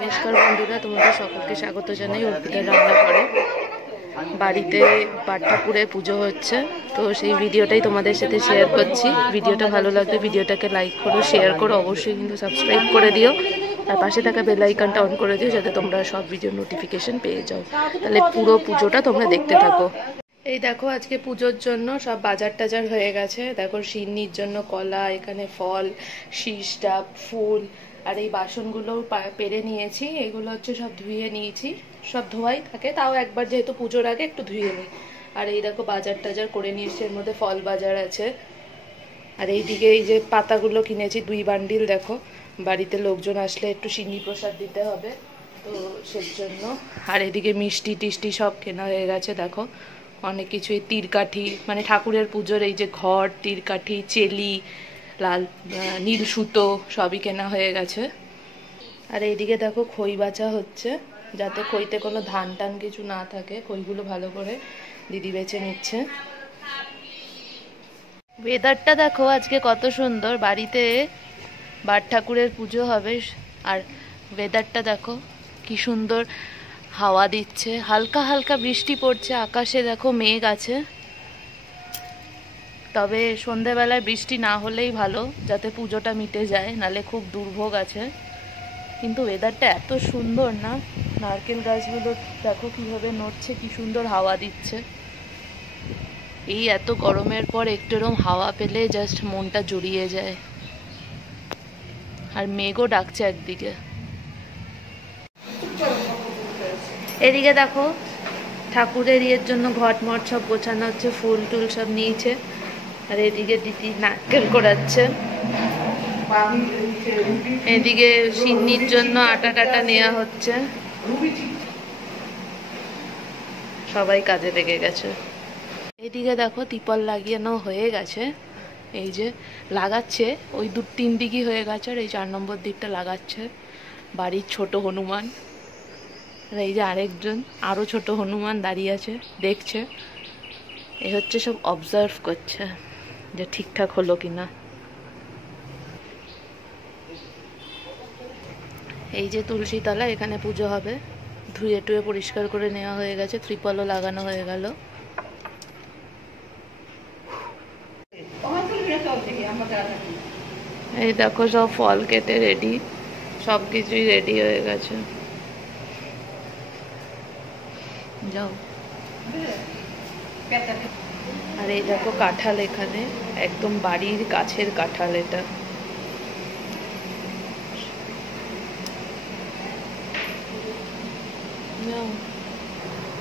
নমস্কার বন্ধুরা, তোমাদের সকলকে স্বাগত জানাই অর্পিতার রান্নাঘরে। বাড়িতে পাট ঠাকুরের পুজো হচ্ছে, তো সেই ভিডিওটাই তোমাদের সাথে শেয়ার করছি। ভিডিওটা ভালো লাগলে ভিডিওটাকে লাইক করো, শেয়ার করো, অবশ্যই কিন্তু সাবস্ক্রাইব করে দিও, আর পাশে থাকা বেল আইকনটা অন করে দিও যাতে তোমরা সব ভিডিও নোটিফিকেশন পেয়ে যাও। তাহলে পুরো পুজোটা তোমরা দেখতে থাকো। এই দেখো, আজকে পুজোর জন্য সব বাজার টাজার হয়ে গেছে। দেখো, সিন্নির জন্য কলা, এখানে ফল, শীষ, ডাব, ফুল, আর এই বাসনগুলো পেরে নিয়েছি। এগুলো হচ্ছে সব ধুয়ে নিয়েছি, সব ধোয়াই থাকে, তাও একবার যেহেতু পুজোর আগে একটু ধুয়ে নিই। আর এই দেখো বাজার টাজার করে নিয়েছি, এর মধ্যে ফল বাজার আছে। আর এইদিকে এই যে পাতাগুলো কিনেছি 2 বান্ডিল। দেখো, বাড়িতে লোকজন আসলে একটু সিন্নি প্রসাদ দিতে হবে, তো সেই জন্য। আর এদিকে মিষ্টি টিষ্টি সব কেনা হয়ে গেছে। দেখো, অনেক কিছুই, তীরকাঠি, মানে ঠাকুরের পুজোর এই যে ঘট, তীরকাঠি, চেলি, লাল নীল সুতো সবই কেনা হয়ে গেছে। আর এইদিকে দেখো খই বাছা হচ্ছে, যাতে খইতে কোনো ধান টান কিছু না থাকে। খইগুলো ভালো করে দিদি বেছে নিচ্ছে। ওয়েদারটা দেখো আজকে কত সুন্দর, বাড়িতে বাট ঠাকুরের পুজো হবে, আর ওয়েদারটা দেখো কি সুন্দর, হাওয়া দিচ্ছে, হালকা হালকা বৃষ্টি পড়ছে, আকাশে দেখো মেঘ আছে। তবে সন্ধেবেলায় বৃষ্টি না হলেই ভালো, যাতে পুজোটা মিটে যায়, নালে খুব দুর্ভোগ আছে। কিন্তু ওয়েদারটা এত সুন্দর না, নারকেল গাছগুলো দেখো কিভাবে নড়ছে, কি সুন্দর হাওয়া দিচ্ছে। এই এত গরমের পর একটু এরকম হাওয়া পেলে জাস্ট মনটা জুড়িয়ে যায়। আর মেঘও ডাকছে একদিকে। এদিকে দেখো ঠাকুরের ইয়ের জন্য ঘট মট সব গোছানো হচ্ছে, ফুল টুল সব নিয়েছে। আর এদিকে দিদি নারকেল কোড়াচ্ছে। এদিকে সিন্নির জন্য আটা টাটা নেওয়া হচ্ছে। সবাই কাজে লেগে গেছে। এদিকে দেখো ত্রিপল লাগিয়ানো হয়ে গেছে, এই যে লাগাচ্ছে, ওই 2-3 দিকই হয়ে গেছে, আর এই 4 নম্বর দিকটা লাগাচ্ছে বাড়ির ছোট হনুমান। আর এই যে আরেকজন আরো ছোট হনুমান দাঁড়িয়ে আছে, দেখছে। এ হচ্ছে সব অবজার্ভ করছে যে ঠিকঠাক হলো কিনা। এই যে তুলসী তলা, এখানে পুজো হবে। ধুয়ে টুয়ে পরিষ্কার করে নেওয়া হয়ে গেছে, ত্রিপলও লাগানো হয়ে গেল। এই দেখো সব ফল কেটে রেডি, সব কিছুই রেডি হয়ে গেছে। যাও। আর এই দেখো কাঁঠাল, এখানে একদম বাড়ির গাছের কাঁঠাল এটা।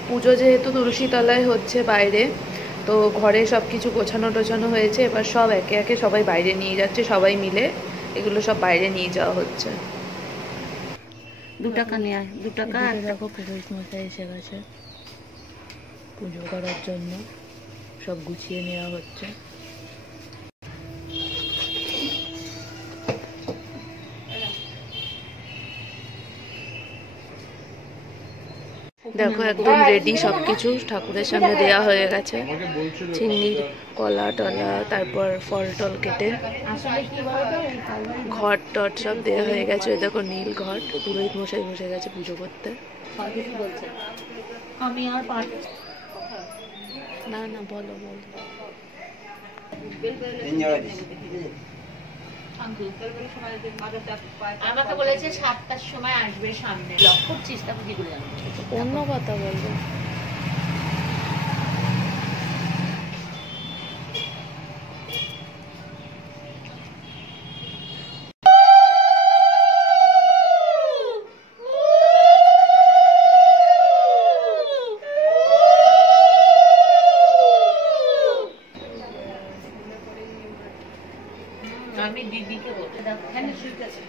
পুজো যেহেতু তুলসী তলায় হচ্ছে বাইরে, তো ঘরে সব কিছু গোছানো টোছানো হয়েছে। এবার সব একে একে সবাই বাইরে নিয়ে যাচ্ছে, সবাই মিলে এগুলো সব বাইরে নিয়ে যাওয়া হচ্ছে। 2 টাকা নিয়ে আয়, 2 টাকা। দেখো পুরোহিত মশাই এসে গেছে পুজো করার জন্য, সব গুছিয়ে নেওয়া হচ্ছে। দেখো একদম রেডি সবকিছু, ঠাকুরের সামনে দেয়া হয়ে গেছে। চিনির কলা টলা, তারপর ফল টল কেটে ঘট টট সব দেওয়া হয়ে গেছে। ওই দেখো নীল ঘট, পুরোহিত মশাই বসে গেছে পুজো করতে। আমি আর না না, বলো বলো। আমাকে বলেছে 7টার সময় আসবে, সামনে লক করছিস, তারপর কি করে জানবো? অন্য কথা বলবো। আমি দিদিকে বলতে দাও, এখানে সুইট আছে।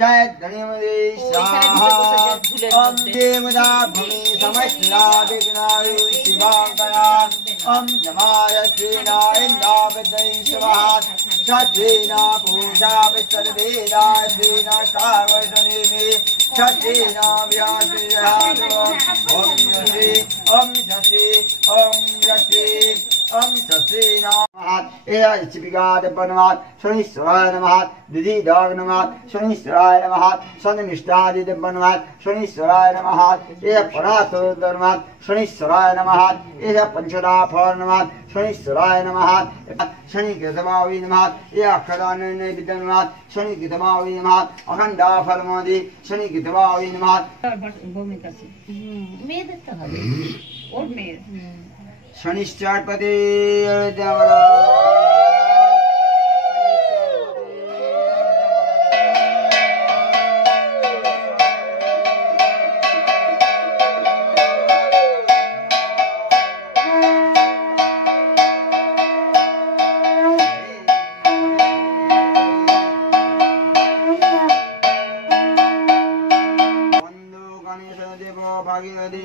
जय धन्यवादे ओम देवदा भूमि समस्ता विघ्नायु शिवांकरा ओम नमाय श्रीना इंद्रावदय स्वाहा सत्रेना पूजा विसर्वेदा श्रीना सावसनेमि सत्रेना व्यासयादो ओम श्री ओम शशि ओम यशि ओम सत्रेना एय चिपिगाद पनमात् शनीश्वराय नमः दिदिदाग नमः शनीश्वराय नमः सन्निष्ठादि पनमात् शनीश्वराय नमः एय परातो नमः शनीश्वराय नमः एय पंचदा फल नमः शनीश्वराय नमः शनि कृतमावि नमः एय अक्षरान्य विद्यमात् शनि कृतमावि नमः अखंडा फलमादि शनि कृतमावि नमः शनिश्चार्पते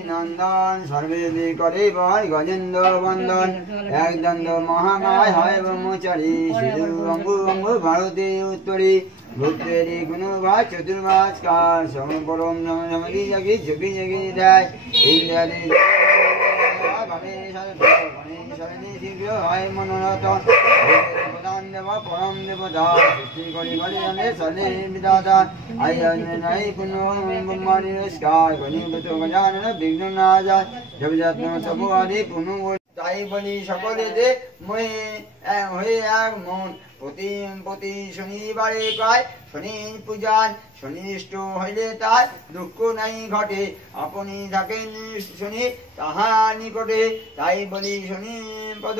नंदन सर्वे करे भाई गजेंद्र वंदन एक दंड महामाय हाय ब्रह्मचारी शिशु अंगु अंगु भारती उत्तरी भूतेरी गुणवा चतुर्मास काल सम परम समरी जगी जगी जगी जाय इंद्रदी भवे शरणी दिव्य हाय मनोरथ प्रदान देव परम देवता सृष्टि करि करि अने सने विदाता आयन नाई पुनो ब्रह्मानि नमस्कार गनि तो गजानन विघ्न नाजा जब जातन सब आदि पुनु তাই বলি সকলে যে মই হয়ে এক মন প্রতি শনিবারে কয় শনি পূজার শনিষ্ঠ হইলে তার দুঃখ নাই ঘটে আপনি থাকেন শনি তাহা নিকটে তাই বলি শনি পদ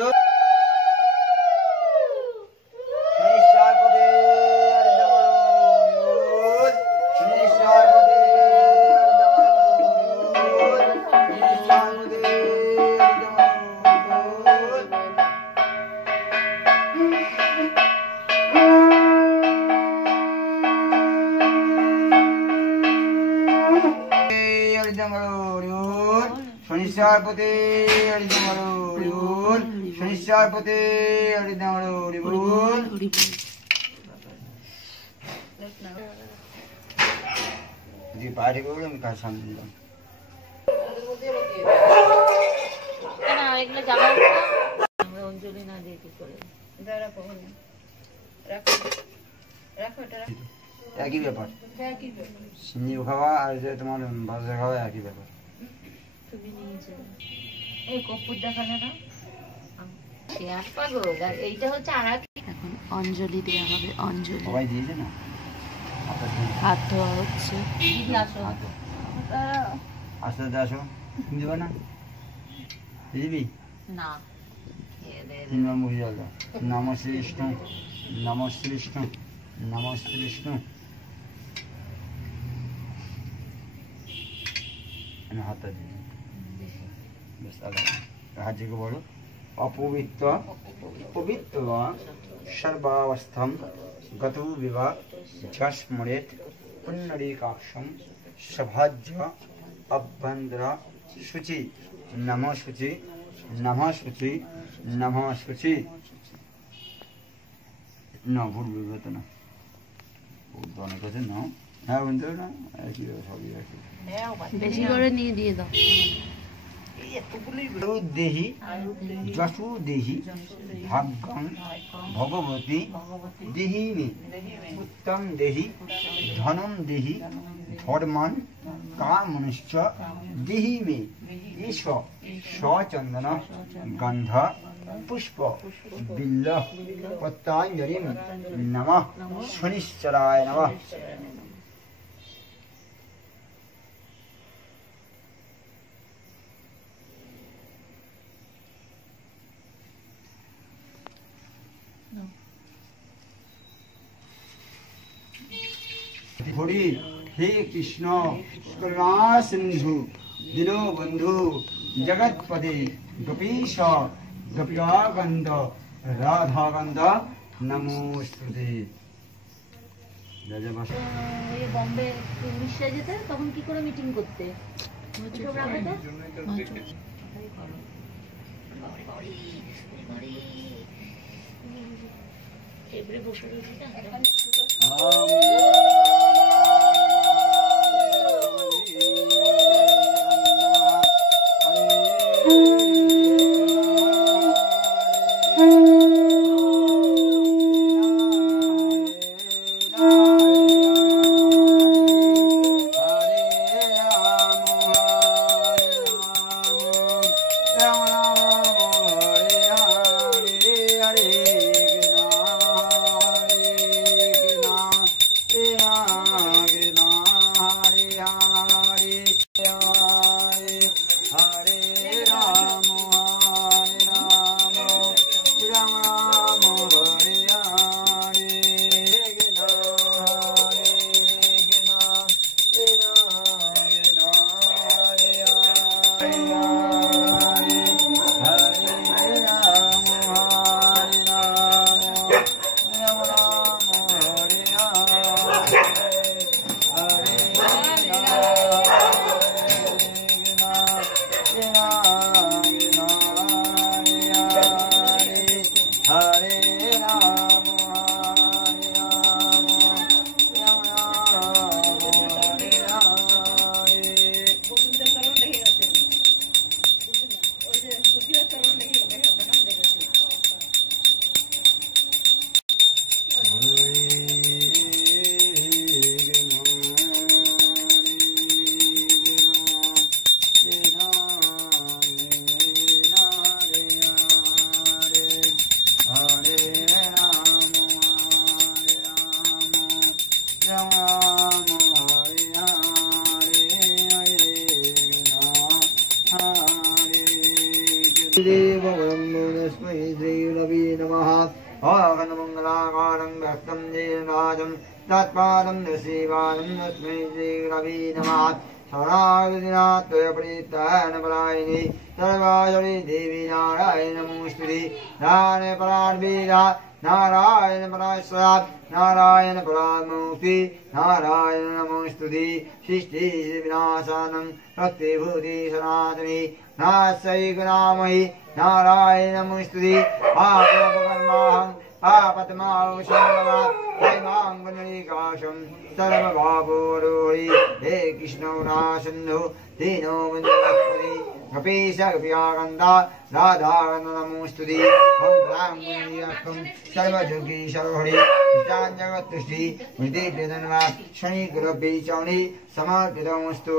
शनिश्चरपते शनिश्चरपते जी पार्टी को हम का सामने না এগুলো জামা আমরা অঞ্জলি না দিয়ে কি করে দাঁড়া কখন রাখো রাখো এটা রাখো একই ব্যাপার সিন্নি খাওয়া আর যে তোমার ভাজা খাওয়া একই ব্যাপার তুমি নিয়ে যাও এই কপুর দেখালে না শেয়ার পাগল আর এইটা হচ্ছে আর এখন অঞ্জলি দেওয়া হবে অঞ্জলি সবাই দিয়েছে না হাত ধোয়া হচ্ছে দিদি আসো আস্তে আস্তে আসো দিবে না দিবি না তিনবার মুখে জল দাও নম শ্রী বিষ্ণু নম শ্রী বিষ্ণু নম শ্রী বিষ্ণু হাতটা দিয়ে বেশ হাত থেকে বলো অপবিত্র পবিত্র সর্বাবস্থম গত বিবাহ যস্মরেত পুণ্যরেকাক্ষম সভাজ্য অভ্যন্তর শুচি নম শুচি নম শুচি নম শুচি না ভুল বিভূত না অনেক আছে না হ্যাঁ বলতে না একই সবই একই বেশি করে নিয়ে দিয়ে দাও দেহি যশু দেহি ভাগ্যং ভগবতী দেহি মে উত্তম দেহি ধনম দেহি ধর্মান কামনুশ্চ দেহি মে ঈশ সচন্দন গন্ধ পুষ্প বিল্ল পত্রাঞ্জলিম নমঃ শনিশ্চরায় নমঃ হরি হে কৃষ্ণ করুণা সিন্ধু दीनबंधु जगतपति गोपीश गोपिकागंध राधागंध नमोस्तुते। बम्बे उड़ीसा যেতে তখন কি করে মিটিং করতে এবারে বসে রয়েছে मंगलाकारं व्यक्तं जीवनाजं तत्पादं शिवानं तस्मै श्रीरवे नमः। शरणागतिनाथप्रीतायनपरायणे सर्वाजरि देवी नारायण नमोस्तुते। नारायण परार्वीरा नारायण पराश्रयात् नारायण परामूर्ति नारायण नमोस्तुते। सृष्टि विनाशानं प्रत्यभूति सनातने नाशैकनामहि नारायण नमोस्तुते। पापकर्माहं पापतमावशङ्गमाङ्गुणिकाशं सर्वभावोरोहि हे कृष्णो नाशन्नो दीनो बन्धुपति कपीश कपियागन्धा राधागन्ध नमोस्तुते। ॐ सर्वयोगी सर्वहरि जगत्तुष्टि मृतिवेदनवा शनि गुरवे चौनि समर्पितमस्तु।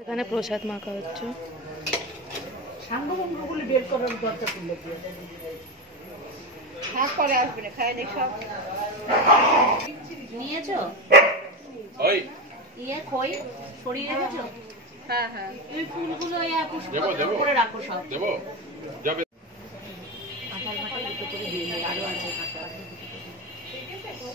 এখানে প্রসাদ মাখা হচ্ছে। সাঙ্গবঙ্গগুলি বের করার দরকার পড়লে হাত পরে আসবে না, খাই দেখ সব নিয়েছো ওই ইয়ে খই সরিয়ে রেখেছো? হ্যাঁ হ্যাঁ এই ফুলগুলো পুষ্প করে রাখো সব দেবো যাবে আঠাল মাটাল দুটো করে দিয়ে আরো আছে কাটা। ঠিক আছে।